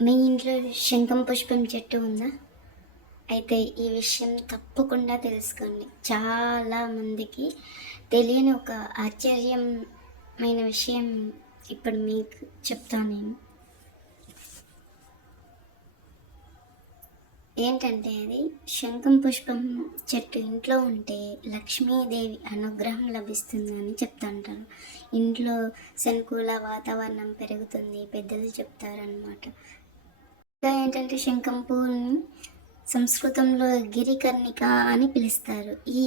మీ ఇంట్లో శంఖం పుష్పం చెట్టు ఉందా? అయితే ఈ విషయం తప్పకుండా తెలుసుకోండి. చాలా మందికి తెలియని ఒక ఆశ్చర్యమైన విషయం ఇప్పుడు మీకు చెప్తాను నేను. ఏంటంటే అది శంఖం పుష్పం చెట్టు ఇంట్లో ఉంటే లక్ష్మీదేవి అనుగ్రహం లభిస్తుందని చెప్తుంటారు. ఇంట్లో సానుకూల వాతావరణం పెరుగుతుంది, పెద్దలు చెప్తారనమాట. ఇంకా ఏంటంటే శంఖం పువ్వుని సంస్కృతంలో గిరికర్ణిక అని పిలుస్తారు. ఈ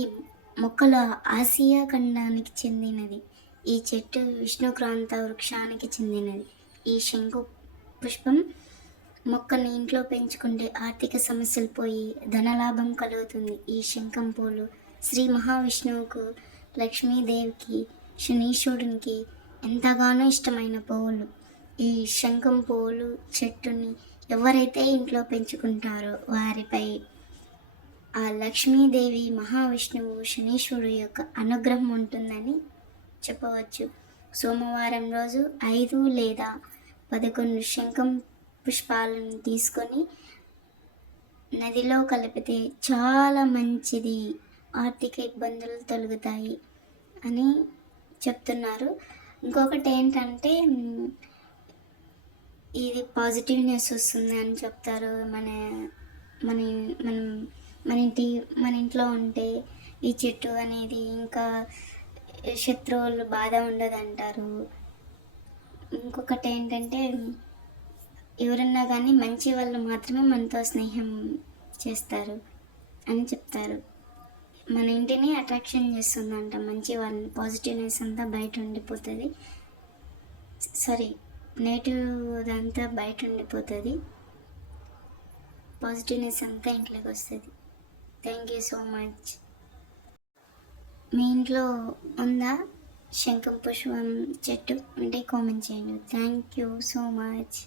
మొక్కలు ఆసియా ఖండానికి చెందినది. ఈ చెట్టు విష్ణుక్రాంత వృక్షానికి చెందినది. ఈ శంఖు పుష్పం మొక్కని ఇంట్లో పెంచుకుంటే ఆర్థిక సమస్యలు పోయి ధనలాభం కలుగుతుంది. ఈ శంఖం పూలు శ్రీ మహావిష్ణువుకు, లక్ష్మీదేవికి, శనీశ్వరునికి ఎంతగానో ఇష్టమైన పువ్వులు. ఈ శంఖం పువ్వులు చెట్టుని ఎవరైతే ఇంట్లో పెంచుకుంటారో వారిపై ఆ లక్ష్మీదేవి, మహావిష్ణువు, శనీశ్వరుడు యొక్క అనుగ్రహం ఉంటుందని చెప్పవచ్చు. సోమవారం రోజు 5 లేదా 11 శంఖం పుష్పాలను తీసుకొని నదిలో కలిపితే చాలా మంచిది, ఆర్థిక ఇబ్బందులు తొలగుతాయి అని చెప్తున్నారు. ఇంకొకటి ఏంటంటే ఇది పాజిటివ్నెస్ వస్తుంది అని చెప్తారు. మన మనం మన ఇంట్లో ఉంటే ఈ చెట్టు అనేది ఇంకా శత్రువులు బాధ ఉండదంటారు. ఇంకొకటి ఏంటంటే ఎవరన్నా కానీ మంచి వాళ్ళు మాత్రమే మనతో స్నేహం చేస్తారు అని చెప్తారు. మన ఇంటిని అట్రాక్షన్ చేస్తుందంట మంచి వాళ్ళని, పాజిటివ్నెస్ అంతా బయట ఉండిపోతుంది. సారీ, నెగిటివ్ అదంతా బయట ఉండిపోతుంది, పాజిటివ్నెస్ అంతా ఇంట్లోకి వస్తుంది. Thank you so much. మీ ఇంట్లో ఉందా శంఖం పుష్పం చెట్టు? అంటే కామెంట్ చేయండి. Thank you so much.